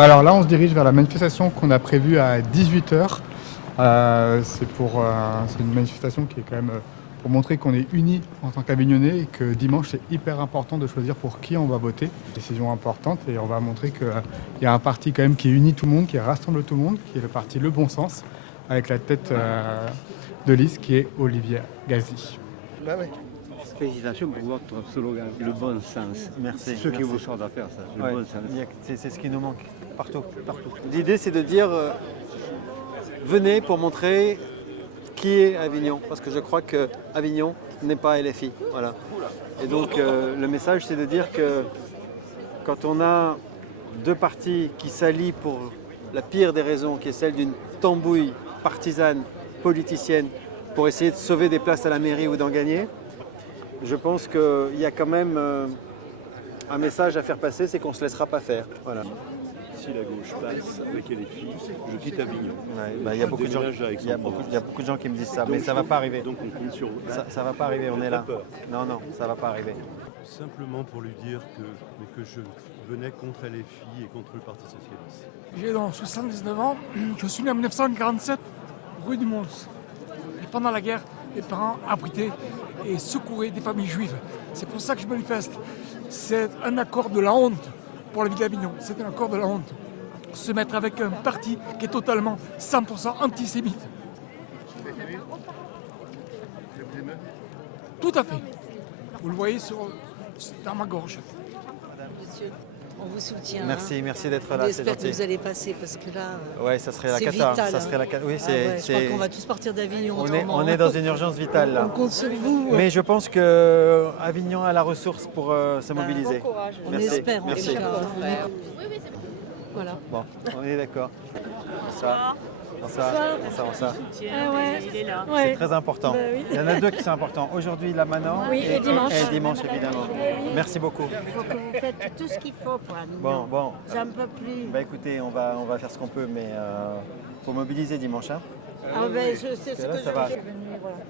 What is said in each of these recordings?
Alors là, on se dirige vers la manifestation qu'on a prévue à 18h. C'est une manifestation qui est quand même pour montrer qu'on est unis en tant qu'Avignonnais et que dimanche, c'est hyper important de choisir pour qui on va voter. Décision importante et on va montrer qu'il y a un parti quand même qui unit tout le monde, qui rassemble tout le monde, qui est le parti Le Bon Sens, avec la tête de liste qui est Olivier Gazi. Bah oui. Félicitations pour votre slogan, le bon sens. Merci. C'est ce qui vous sort d'affaire, ça, le bon sens. C'est ce qui nous manque partout. L'idée, c'est de dire venez pour montrer qui est Avignon, parce que je crois que Avignon n'est pas LFI. Voilà. Et donc le message, c'est de dire que quand on a deux partis qui s'allient pour la pire des raisons, qui est celle d'une tambouille partisane, politicienne, pour essayer de sauver des places à la mairie ou d'en gagner, je pense qu'il y a quand même un message à faire passer, c'est qu'on ne se laissera pas faire. Voilà. Si la gauche passe avec LFI, je quitte Avignon. Il y a beaucoup de gens qui me disent ça, mais ça ne va pas arriver. Donc on compte sur vous. Ça ne va pas arriver, on est là. Non, ça ne va pas arriver. Simplement pour lui dire que je venais contre LFI et contre le Parti Socialiste. J'ai donc 79 ans, je suis né en 1947, rue du Mons. Et pendant la guerre, mes parents abritaient et secouraient des familles juives. C'est pour ça que je manifeste. C'est un accord de la honte pour la ville d'Avignon. C'est un accord de la honte. Se mettre avec un parti qui est totalement 100% antisémite. Tout à fait. Vous le voyez dans ma gorge. Monsieur, on vous soutient. Merci d'être là. J'espère que vous allez passer parce que là, ouais, ça serait la c'est cata. vital. Ça serait la cata. Oui, je crois qu'on va tous partir d'Avignon. On est dans une urgence vitale là. On compte sur vous. Mais je pense que Avignon a la ressource pour se mobiliser. Bon courage. On Merci. espère. Merci. Voilà. Bon, on est d'accord. Bonsoir. Il est là. C'est très important. Il y en a deux qui sont importants. Aujourd'hui, là maintenant, et dimanche. Et dimanche, évidemment. Merci beaucoup. Il faut que vous faites tout ce qu'il faut pour Avignon. Bon. J'en peux plus. Bah écoutez, on va faire ce qu'on peut, mais faut mobiliser dimanche. Hein. Je sais ce que ça va. Je suis venue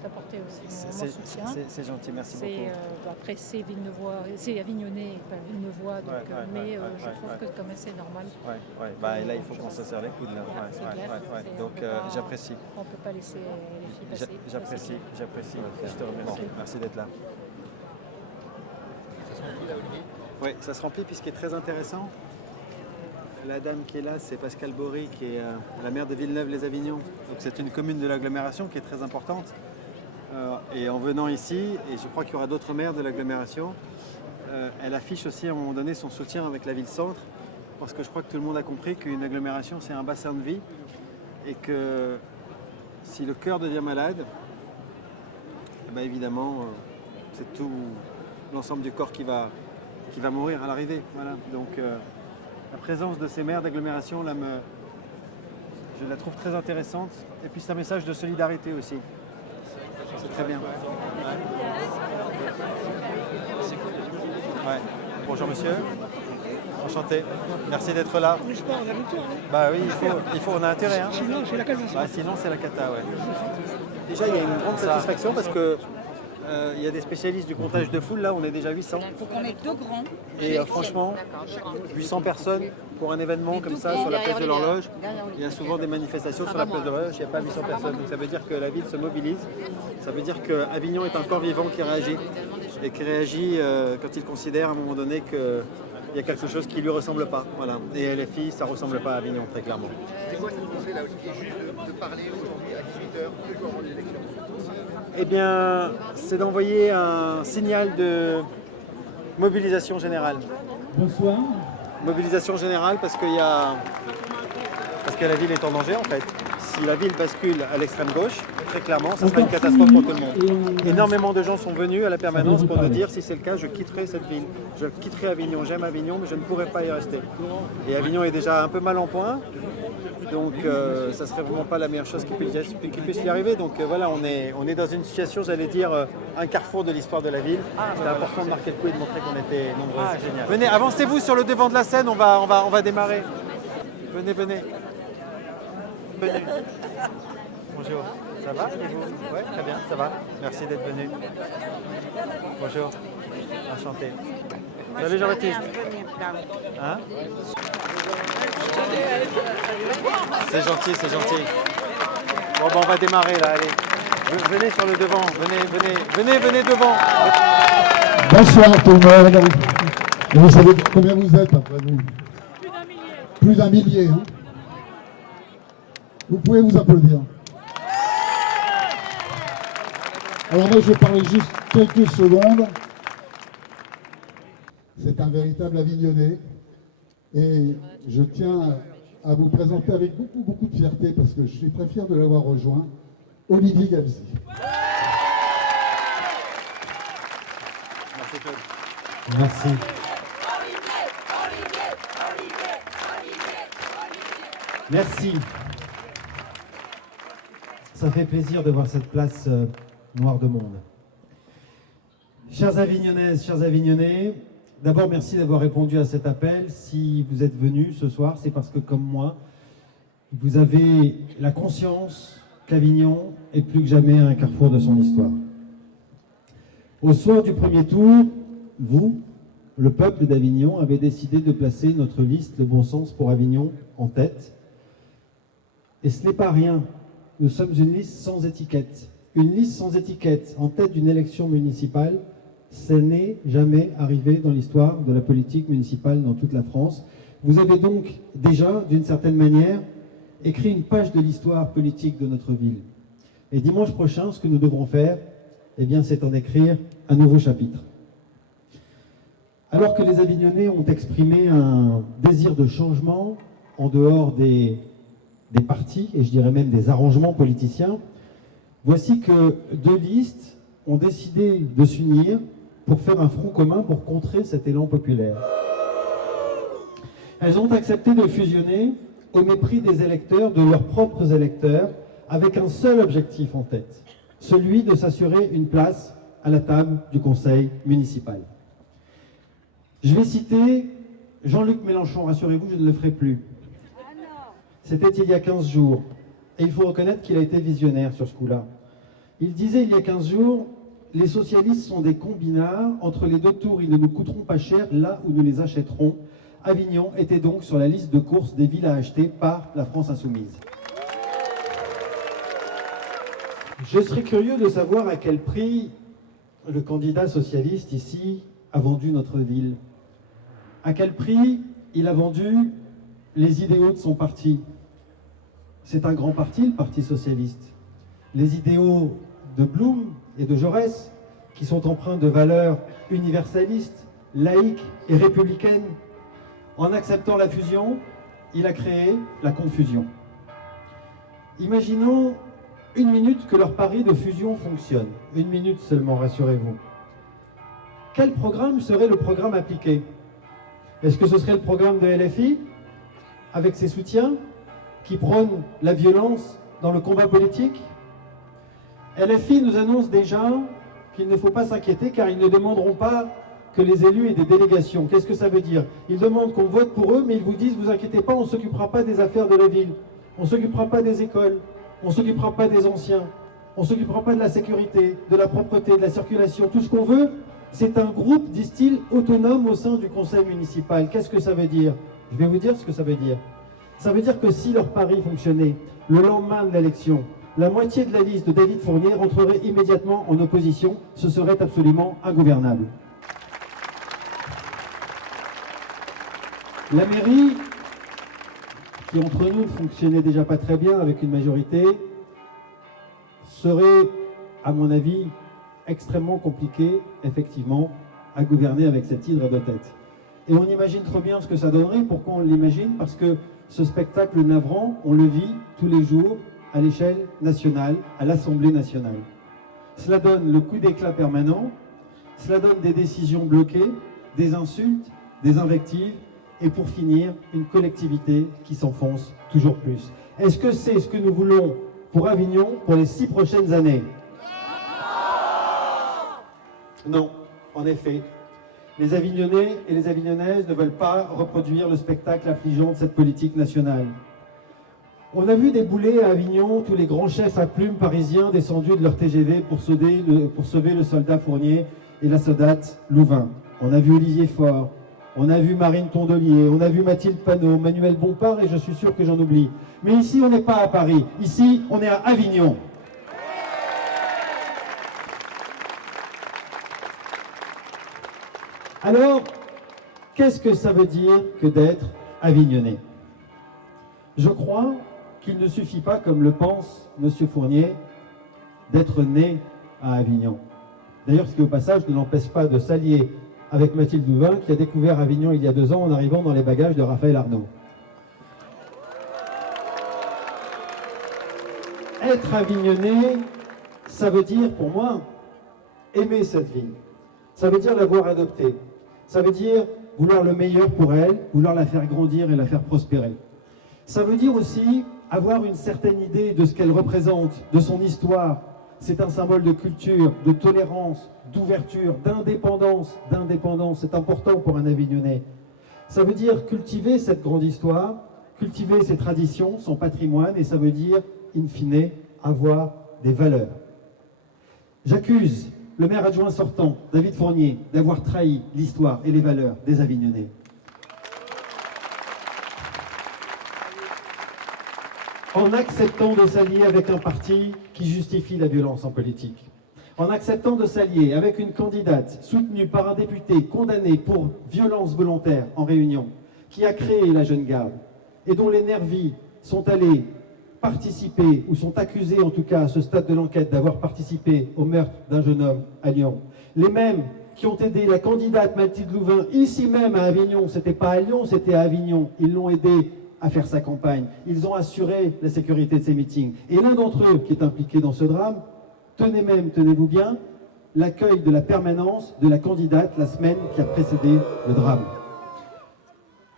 t'apporter aussi mon soutien. C'est gentil, merci beaucoup. Après, c'est Villeneuvois, c'est Avignonnais et pas Villeneuvois, donc, je trouve que quand même c'est normal. Et là, il faut qu'on se serre les coudes. Là. Donc, j'apprécie. On ne peut pas laisser les filles passer. J'apprécie. Je te remercie. Merci d'être là. Oui, ça se remplit, puis ce qui est très intéressant, la dame qui est là, c'est Pascal Bory, qui est la maire de Villeneuve-les-Avignon. Donc c'est une commune de l'agglomération qui est très importante. Et en venant ici, et je crois qu'il y aura d'autres maires de l'agglomération, elle affiche aussi à un moment donné son soutien avec la ville-centre, parce que je crois que tout le monde a compris qu'une agglomération, c'est un bassin de vie, et que si le cœur devient malade, évidemment, c'est tout l'ensemble du corps qui va mourir à l'arrivée. Voilà. Donc, la présence de ces maires d'agglomération, je la trouve très intéressante. Et puis c'est un message de solidarité aussi. C'est très bien. Ouais. Bonjour monsieur. Enchanté. Merci d'être là. Bah oui, il faut, on a intérêt. Hein. Sinon, c'est la cata. Sinon, c'est la cata, ouais. Déjà, il y a une grande satisfaction parce que il y a des spécialistes du comptage de foule, là on est déjà 800. Il faut qu'on ait deux grands. Et franchement, 800 personnes pour un événement comme ça sur la place de l'Horloge, il y a souvent des manifestations sur la place de l'Horloge, il n'y a pas 800 personnes. Donc ça veut dire que la ville se mobilise, ça veut dire qu'Avignon est un corps vivant qui réagit. Et qui réagit quand il considère à un moment donné qu'il y a quelque chose qui ne lui ressemble pas. Voilà. Et LFI, ça ne ressemble pas à Avignon, très clairement. C'est quoi cette pensée là, Olivier, juste de parler aujourd'hui à 18h, 2 jours avant l'élection? Eh bien, c'est d'envoyer un signal de mobilisation générale. Bonsoir. Mobilisation générale parce que la ville est en danger en fait. Si la ville bascule à l'extrême gauche, très clairement, ça sera une catastrophe pour tout le monde. Énormément de gens sont venus à la permanence pour nous dire si c'est le cas, je quitterai cette ville. Je quitterai Avignon, j'aime Avignon, mais je ne pourrai pas y rester. Et Avignon est déjà un peu mal en point. Donc ça serait vraiment pas la meilleure chose qui puisse y arriver. Donc voilà, on est dans une situation, j'allais dire, un carrefour de l'histoire de la ville. C'était important de marquer le coup et de montrer qu'on était nombreux. C'est génial. Venez, avancez-vous sur le devant de la scène, on va démarrer. Venez. Bonjour, ça va? Oui, très bien, ça va. Merci d'être venu. Bonjour, enchanté. Moi, Salut je Jean-Baptiste. connais un premier plan. Hein? C'est gentil, c'est gentil. Bon, ben, on va démarrer là, allez. Venez sur le devant, venez devant. Bonsoir tout le monde. Et vous savez combien vous êtes après vous? Plus d'un millier. Hein. Vous pouvez vous applaudir. Alors moi je vais parler juste quelques secondes. C'est un véritable Avignonnais. Et je tiens à vous présenter avec beaucoup de fierté, parce que je suis très fier de l'avoir rejoint, Olivier Gabzi. Merci. Merci. Ça fait plaisir de voir cette place noire de monde. Chères Avignonnaises, chers Avignonnais, d'abord merci d'avoir répondu à cet appel. Si vous êtes venus ce soir, c'est parce que comme moi, vous avez la conscience qu'Avignon est plus que jamais un carrefour de son histoire. Au soir du premier tour, vous, le peuple d'Avignon, avez décidé de placer notre liste Le Bon Sens pour Avignon en tête. Et ce n'est pas rien. Nous sommes une liste sans étiquette. Une liste sans étiquette en tête d'une élection municipale, ça n'est jamais arrivé dans l'histoire de la politique municipale dans toute la France. Vous avez donc déjà, d'une certaine manière, écrit une page de l'histoire politique de notre ville. Et dimanche prochain, ce que nous devrons faire, eh bien, c'est en écrire un nouveau chapitre. Alors que les Avignonnais ont exprimé un désir de changement en dehors des partis, et je dirais même des arrangements politiciens, voici que deux listes ont décidé de s'unir pour faire un front commun pour contrer cet élan populaire. Elles ont accepté de fusionner au mépris des électeurs, de leurs propres électeurs, avec un seul objectif en tête, celui de s'assurer une place à la table du conseil municipal. Je vais citer Jean-Luc Mélenchon, rassurez-vous, je ne le ferai plus. C'était il y a 15 jours, et il faut reconnaître qu'il a été visionnaire sur ce coup-là. Il disait il y a 15 jours, les socialistes sont des combinards, entre les deux tours ils ne nous coûteront pas cher là où nous les achèterons. Avignon était donc sur la liste de courses des villes à acheter par la France Insoumise. Je serais curieux de savoir à quel prix le candidat socialiste ici a vendu notre ville. À quel prix il a vendu les idéaux de son parti. C'est un grand parti, le Parti socialiste. Les idéaux de Blum et de Jaurès, qui sont empreints de valeurs universalistes, laïques et républicaines. En acceptant la fusion, il a créé la confusion. Imaginons une minute que leur pari de fusion fonctionne. Une minute seulement, rassurez-vous. Quel programme serait le programme appliqué? Est-ce que ce serait le programme de LFI, avec ses soutiens, qui prônent la violence dans le combat politique? LFI nous annonce déjà qu'il ne faut pas s'inquiéter car ils ne demanderont pas que les élus aient des délégations. Qu'est-ce que ça veut dire? Ils demandent qu'on vote pour eux, mais ils vous disent, vous inquiétez pas, on ne s'occupera pas des affaires de la ville, on ne s'occupera pas des écoles, on ne s'occupera pas des anciens, on ne s'occupera pas de la sécurité, de la propreté, de la circulation. Tout ce qu'on veut, c'est un groupe, disent-ils, autonome au sein du conseil municipal. Qu'est-ce que ça veut dire? Je vais vous dire ce que ça veut dire. Ça veut dire que si leur pari fonctionnait, le lendemain de l'élection, la moitié de la liste de David Fournier rentrerait immédiatement en opposition. Ce serait absolument ingouvernable. La mairie, qui entre nous ne fonctionnait déjà pas très bien avec une majorité, serait, à mon avis, extrêmement compliquée, effectivement, à gouverner avec cette hydre de tête. Et on imagine trop bien ce que ça donnerait. Pourquoi on l'imagine? Parce que ce spectacle navrant, on le vit tous les jours à l'échelle nationale, à l'Assemblée nationale. Cela donne le coup d'éclat permanent, cela donne des décisions bloquées, des insultes, des invectives, et pour finir, une collectivité qui s'enfonce toujours plus. Est-ce que c'est ce que nous voulons pour Avignon pour les 6 prochaines années? Non, en effet. Les Avignonnais et les Avignonnaises ne veulent pas reproduire le spectacle affligeant de cette politique nationale. On a vu débouler à Avignon tous les grands chefs à plumes parisiens descendus de leur TGV pour sauver le soldat Fournier et la soldate Louvain. on a vu Olivier Faure, on a vu Marine Tondelier, on a vu Mathilde Panot, Manuel Bompard et je suis sûr que j'en oublie. Mais ici, on n'est pas à Paris, ici, on est à Avignon. Alors, qu'est-ce que ça veut dire que d'être avignonnais? Je crois qu'il ne suffit pas, comme le pense M. Fournier, d'être né à Avignon. D'ailleurs, ce qui au passage ne l'empêche pas de s'allier avec Mathilde Louvain, qui a découvert Avignon il y a 2 ans en arrivant dans les bagages de Raphaël Arnaud. Être avignonnais, ça veut dire pour moi aimer cette ville. Ça veut dire l'avoir adoptée. Ça veut dire vouloir le meilleur pour elle, vouloir la faire grandir et la faire prospérer. Ça veut dire aussi avoir une certaine idée de ce qu'elle représente, de son histoire. C'est un symbole de culture, de tolérance, d'ouverture, d'indépendance. C'est important pour un Avignonnais. Ça veut dire cultiver cette grande histoire, cultiver ses traditions, son patrimoine, et ça veut dire, in fine, avoir des valeurs. J'accuse le maire adjoint sortant, David Fournier, d'avoir trahi l'histoire et les valeurs des Avignonnais. En acceptant de s'allier avec un parti qui justifie la violence en politique. En acceptant de s'allier avec une candidate soutenue par un député condamné pour violence volontaire en Réunion, qui a créé la Jeune Garde, et dont les nervis sont allés participer, ou sont accusés en tout cas à ce stade de l'enquête d'avoir participé au meurtre d'un jeune homme à Lyon. Les mêmes qui ont aidé la candidate Mathilde Louvain, ici même à Avignon, c'était pas à Lyon, c'était à Avignon, ils l'ont aidé à faire sa campagne, ils ont assuré la sécurité de ses meetings. Et l'un d'entre eux qui est impliqué dans ce drame, tenez-vous bien, l'accueil de la permanence de la candidate la semaine qui a précédé le drame.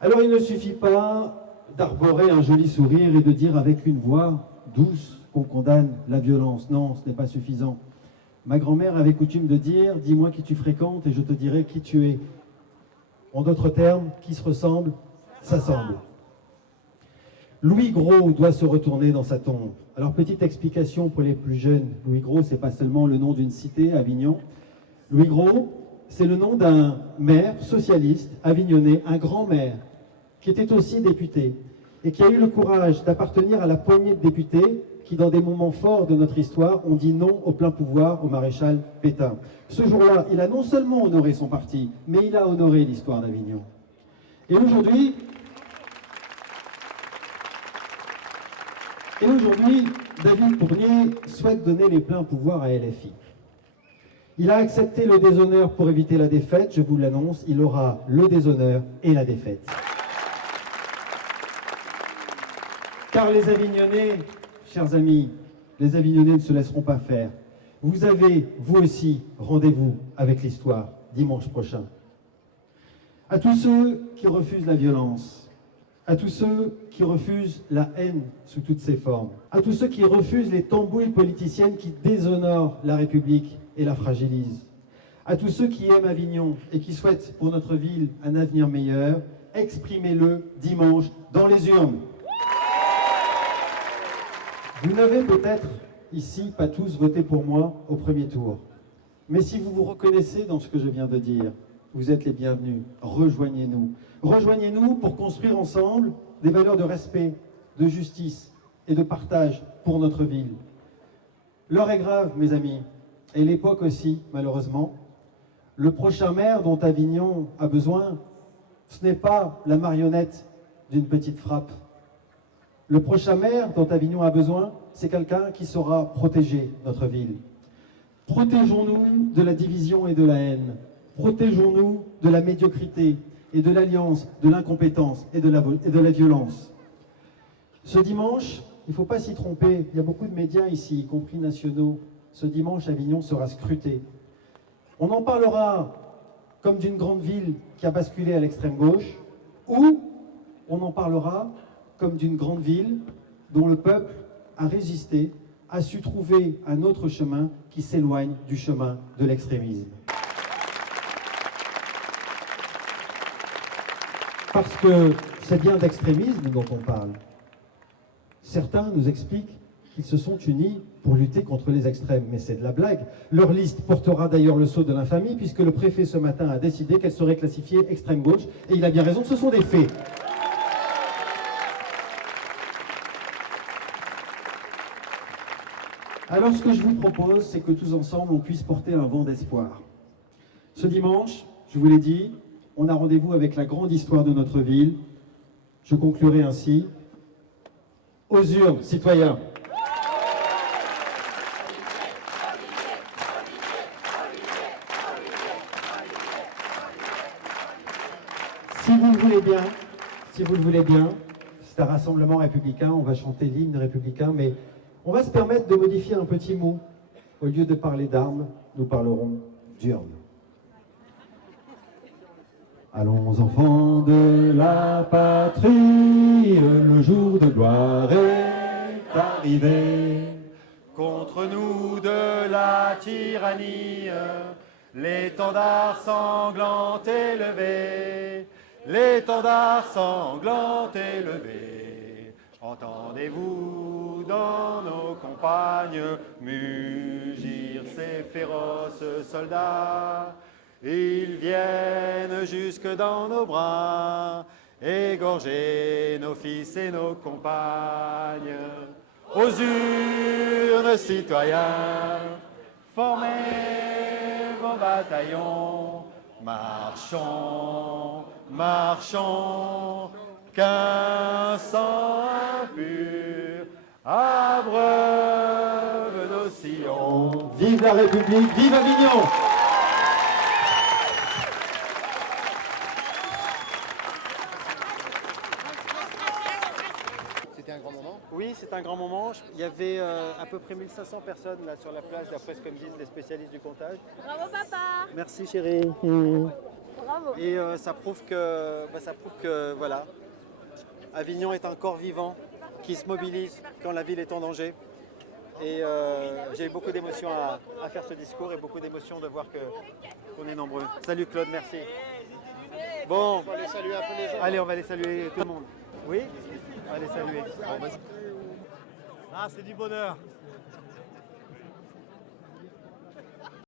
Alors il ne suffit pas d'arborer un joli sourire et de dire avec une voix douce qu'on condamne la violence. Non, ce n'est pas suffisant. Ma grand-mère avait coutume de dire « Dis-moi qui tu fréquentes et je te dirai qui tu es ». En d'autres termes, qui se ressemble, s'assemble. Louis Gros doit se retourner dans sa tombe. Alors, petite explication pour les plus jeunes. Louis Gros, c'est pas seulement le nom d'une cité, Avignon. Louis Gros, c'est le nom d'un maire socialiste avignonnais, un grand maire, qui était aussi député, et qui a eu le courage d'appartenir à la poignée de députés qui, dans des moments forts de notre histoire, ont dit non au plein pouvoir au maréchal Pétain. Ce jour-là, il a non seulement honoré son parti, mais il a honoré l'histoire d'Avignon. Et aujourd'hui, David Fournier souhaite donner les pleins pouvoirs à LFI. Il a accepté le déshonneur pour éviter la défaite, je vous l'annonce, il aura le déshonneur et la défaite. Car les Avignonnais, chers amis, les Avignonnais ne se laisseront pas faire. Vous avez, vous aussi, rendez-vous avec l'histoire dimanche prochain. À tous ceux qui refusent la violence, à tous ceux qui refusent la haine sous toutes ses formes, à tous ceux qui refusent les tambouilles politiciennes qui déshonorent la République et la fragilisent, à tous ceux qui aiment Avignon et qui souhaitent pour notre ville un avenir meilleur, exprimez-le dimanche dans les urnes. Vous n'avez peut-être ici pas tous voté pour moi au premier tour, mais si vous vous reconnaissez dans ce que je viens de dire, vous êtes les bienvenus. Rejoignez-nous. Rejoignez-nous pour construire ensemble des valeurs de respect, de justice et de partage pour notre ville. L'heure est grave, mes amis, et l'époque aussi, malheureusement. Le prochain maire dont Avignon a besoin, ce n'est pas la marionnette d'une petite frappe. Le prochain maire dont Avignon a besoin, c'est quelqu'un qui saura protéger notre ville. Protégeons-nous de la division et de la haine. Protégeons-nous de la médiocrité et de l'alliance, de l'incompétence et de la violence. Ce dimanche, il ne faut pas s'y tromper, il y a beaucoup de médias ici, y compris nationaux. Ce dimanche, Avignon sera scruté. On en parlera comme d'une grande ville qui a basculé à l'extrême gauche, ou on en parlera comme d'une grande ville dont le peuple a résisté, a su trouver un autre chemin qui s'éloigne du chemin de l'extrémisme. Parce que c'est bien d'extrémisme dont on parle. Certains nous expliquent qu'ils se sont unis pour lutter contre les extrêmes. Mais c'est de la blague. Leur liste portera d'ailleurs le sceau de l'infamie, puisque le préfet ce matin a décidé qu'elle serait classifiée extrême gauche, et il a bien raison, ce sont des faits. Alors ce que je vous propose, c'est que tous ensemble, on puisse porter un vent d'espoir. Ce dimanche, je vous l'ai dit, on a rendez-vous avec la grande histoire de notre ville. Je conclurai ainsi. Aux urnes, citoyens. Si vous le voulez bien, c'est un rassemblement républicain, on va chanter l'hymne républicain, mais on va se permettre de modifier un petit mot. Au lieu de parler d'armes, nous parlerons d'urnes. Allons enfants de la patrie, le jour de gloire est arrivé. Contre nous de la tyrannie, l'étendard sanglant est levé, l'étendard sanglant est levé. Entendez-vous dans nos campagnes mugir ces féroces soldats? Ils viennent jusque dans nos bras, égorger nos fils et nos compagnes. Aux urnes, citoyens, formez vos bataillons, marchons, marchons, qu'un sang impur abreuve nos sillons. Vive la République, vive Avignon! C'était un grand moment. Oui, c'est un grand moment. Il y avait à peu près 1500 personnes là sur la plage, d'après ce que me disent les spécialistes du comptage. Bravo papa. Merci chérie. Bravo. Et ça prouve que voilà, Avignon est un corps vivant qui se mobilise quand la ville est en danger. Et j'ai eu beaucoup d'émotions à faire ce discours et beaucoup d'émotions de voir qu'on est nombreux. Salut Claude, merci. Bon, On va aller saluer un peu les gens. allez, on va aller saluer tout le monde. Oui? Allez saluer. Bon, vas-y. Ah, c'est du bonheur.